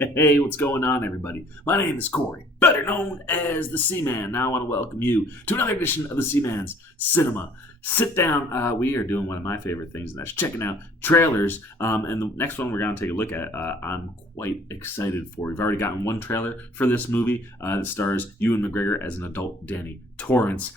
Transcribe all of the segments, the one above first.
Hey, what's going on, everybody? My name is Corey, better known as the Seaman. Now I want to welcome you to another edition of the Seaman's Cinema Sit Down. We are doing one of my favorite things, and that's checking out trailers. And the next one we're going to take a look at, I'm quite excited for. We've already gotten one trailer for this movie that stars Ewan McGregor as an adult Danny Torrance,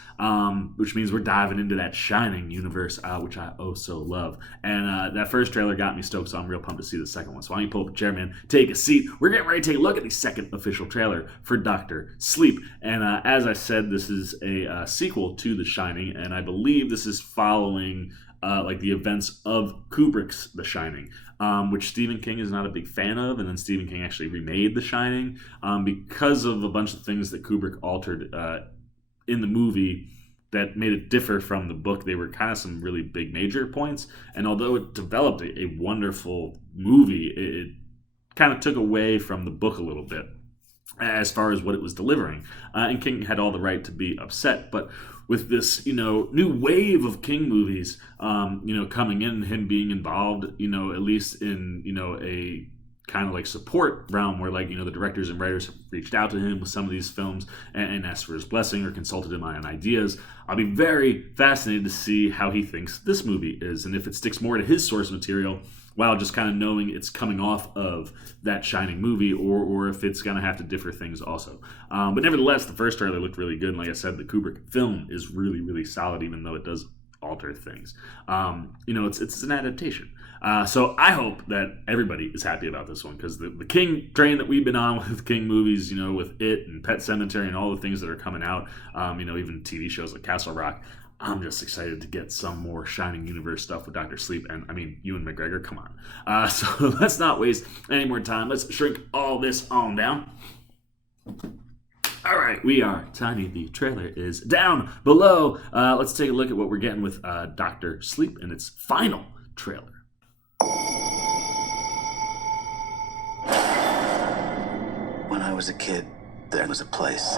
which means we're diving into that Shining universe, which I oh so love. And that first trailer got me stoked, so I'm real pumped to see the second one. So why don't you pull up a chair, man, take a seat. We're getting ready to take a look at the second official trailer for Dr. Sleep. And as I said, this is a sequel to The Shining, and I believe this is following like the events of Kubrick's The Shining, which Stephen King is not a big fan of, and then Stephen King actually remade The Shining because of a bunch of things that Kubrick altered in the movie that made it differ from the book. They were kind of some really big major points, and although it developed a wonderful movie, it kind of took away from the book a little bit as far as what it was delivering. And King had all the right to be upset, but with this, new wave of King movies, coming in, him being involved, at least in, a kind of like support realm where the directors and writers have reached out to him with some of these films and asked for his blessing or consulted him on ideas. I'll be very fascinated to see how he thinks this movie is, and if it sticks more to his source material while just kind of knowing it's coming off of that Shining movie, or if it's going to have to differ things also. But nevertheless, the first trailer looked really good, and like I said, the Kubrick film is really, really solid, even though it does alter things. It's an adaptation. So I hope that everybody is happy about this one, because the King train that we've been on with King movies, with It and Pet Sematary and all the things that are coming out, even TV shows like Castle Rock, I'm just excited to get some more Shining Universe stuff with Dr. Sleep. And Ewan McGregor, come on. So let's not waste any more time. Let's shrink all this on down. All right, we are tiny. The trailer is down below. Let's take a look at what we're getting with Dr. Sleep in its final trailer. When I was a kid, there was a place.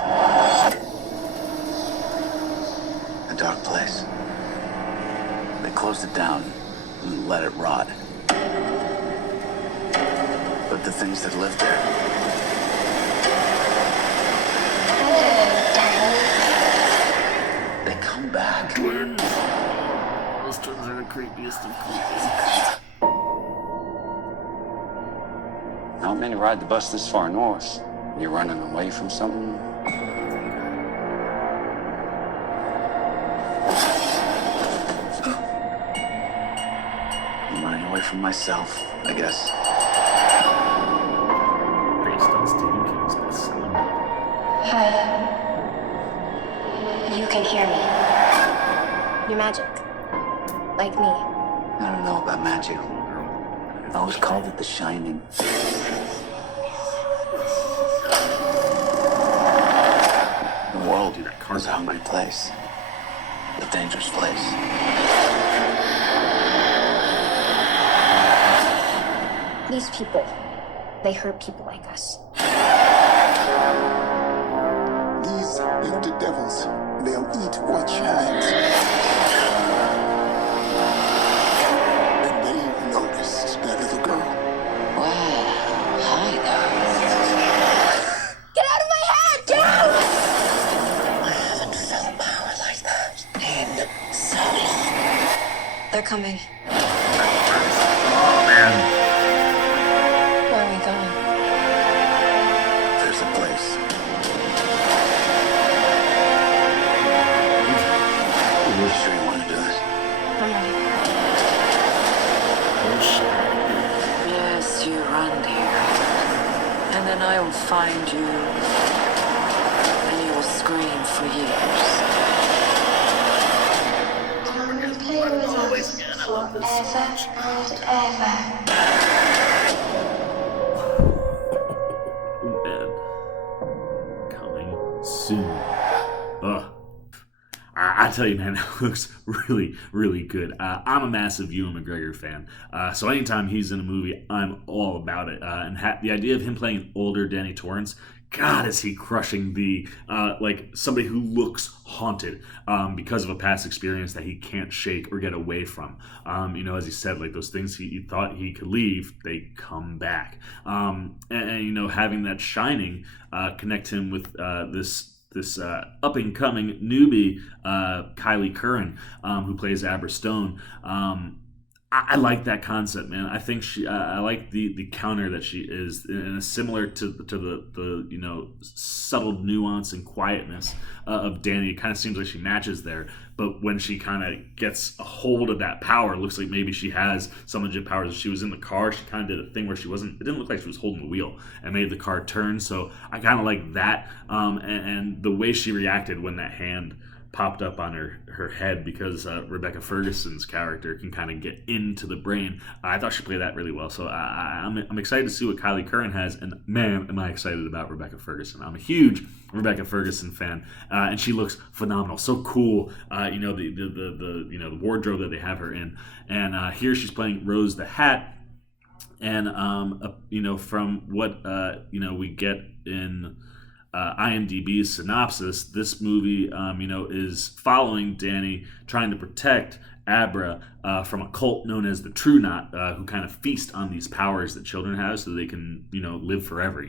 A dark place. They closed it down and let it rot. But the things that lived there, they come back. Those twins are the creepiest of creepiest. Not many ride the bus this far north. You're running away from something? I'm running away from myself, I guess. Based on Stephen King's bestselling book. Hi. You can hear me. You're magic. Like me. I don't know about magic. I always called it The Shining. The world is a hungry place. A dangerous place. These people, they hurt people like us. These little devils, they'll eat what shines. And they noticed that little girl. Wow, hi there. Get out of my head! Get out! I haven't felt power like that in so long. They're coming. Oh, man. Where are we going? There's a place. Are you sure you want to do this? I'm ready. Yes, you run here. And then I will find you. And you will scream for years. Play with us forever and ever. Oh, man. Coming soon. Ugh. I tell you, man, that looks really, really good. I'm a massive Ewan McGregor fan, so anytime he's in a movie, I'm all about it. And the idea of him playing older Danny Torrance God, is he crushing the like somebody who looks haunted because of a past experience that he can't shake or get away from. As he said, like those things he thought he could leave, they come back. And having that shining connect him with this up and coming newbie, Kylie Curran, who plays Abra Stone. I like that concept, man. I think I like the counter that she is, and similar to the subtle nuance and quietness of Danny. It kind of seems like she matches there, but when she kind of gets a hold of that power, it looks like maybe she has some legit powers. If she was in the car, she kind of did a thing where she wasn't. It didn't look like she was holding the wheel and made the car turn. So I kind of like that, and the way she reacted when that hand popped up on her head, because Rebecca Ferguson's character can kind of get into the brain. I thought she played that really well. So I'm excited to see what Kylie Curran has, and man, am I excited about Rebecca Ferguson. I'm a huge Rebecca Ferguson fan, and she looks phenomenal. So cool. The wardrobe that they have her in, and here she's playing Rose the Hat, and from what we get in IMDb's synopsis, this movie, is following Danny trying to protect Abra from a cult known as the True Knot, who kind of feast on these powers that children have so they can, live forever,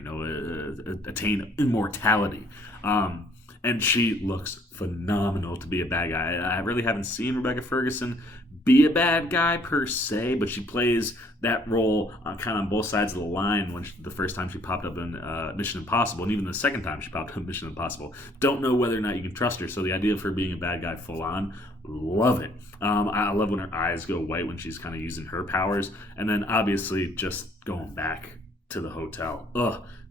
attain immortality. And she looks phenomenal to be a bad guy. I really haven't seen Rebecca Ferguson be a bad guy per se, but she plays that role kind of on both sides of the line. The first time she popped up in Mission Impossible, and even the second time she popped up in Mission Impossible. Don't know whether or not you can trust her. So the idea of her being a bad guy full on, love it. I love when her eyes go white when she's kind of using her powers, and then obviously just going back to the hotel.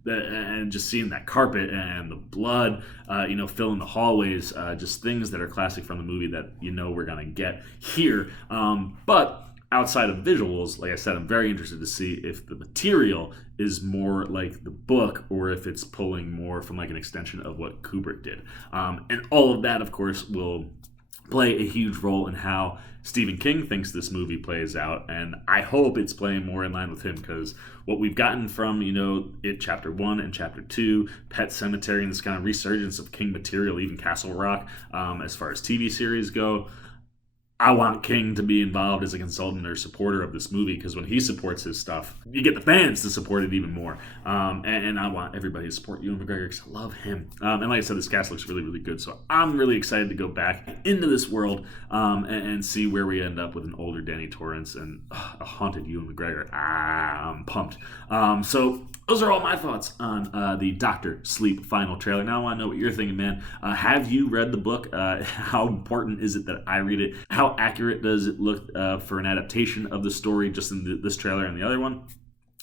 And just seeing that carpet and the blood, filling the hallways, just things that are classic from the movie that we're gonna get here. But outside of visuals, like I said, I'm very interested to see if the material is more like the book or if it's pulling more from like an extension of what Kubrick did. And all of that, of course, will play a huge role in how Stephen King thinks this movie plays out, and I hope it's playing more in line with him, because what we've gotten from, It Chapter 1 and Chapter 2, Pet Sematary, and this kind of resurgence of King material, even Castle Rock, as far as TV series go, I want King to be involved as a consultant or supporter of this movie, because when he supports his stuff, you get the fans to support it even more. And I want everybody to support Ewan McGregor because I love him. And like I said, this cast looks really, really good. So I'm really excited to go back into this world and see where we end up with an older Danny Torrance and a haunted Ewan McGregor. I'm pumped. So those are all my thoughts on the Dr. Sleep final trailer. Now I want to know what you're thinking, man. Have you read the book? How important is it that I read it? How accurate does it look for an adaptation of the story just in this trailer and the other one?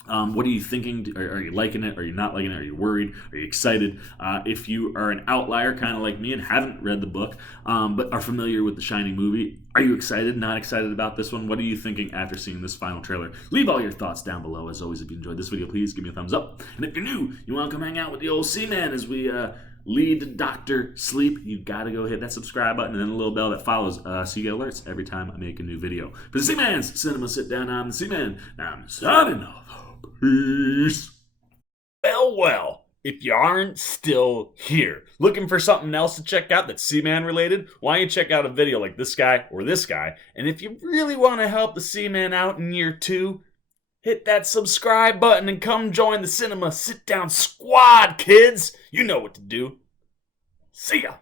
What are you thinking? Are you liking it? Are you not liking it? Are you worried? Are you excited? If you are an outlier, kind of like me, and haven't read the book, but are familiar with the Shining movie, are you excited, not excited about this one? What are you thinking after seeing this final trailer? Leave all your thoughts down below. As always, if you enjoyed this video, please give me a thumbs up. And if you're new, you want to come hang out with the old C-Man as we lead Dr. Sleep, you gotta go hit that subscribe button and then the little bell that follows so you get alerts every time I make a new video. For the C-Man's Cinema Sit Down, I'm the C-Man. Now I'm signing off. Peace. Well, if you aren't still here, looking for something else to check out that's C-Man related, why don't you check out a video like this guy or this guy? And if you really want to help the C-Man out in year 2, hit that subscribe button and come join the Cinema Sit Down Squad, kids. You know what to do. See ya.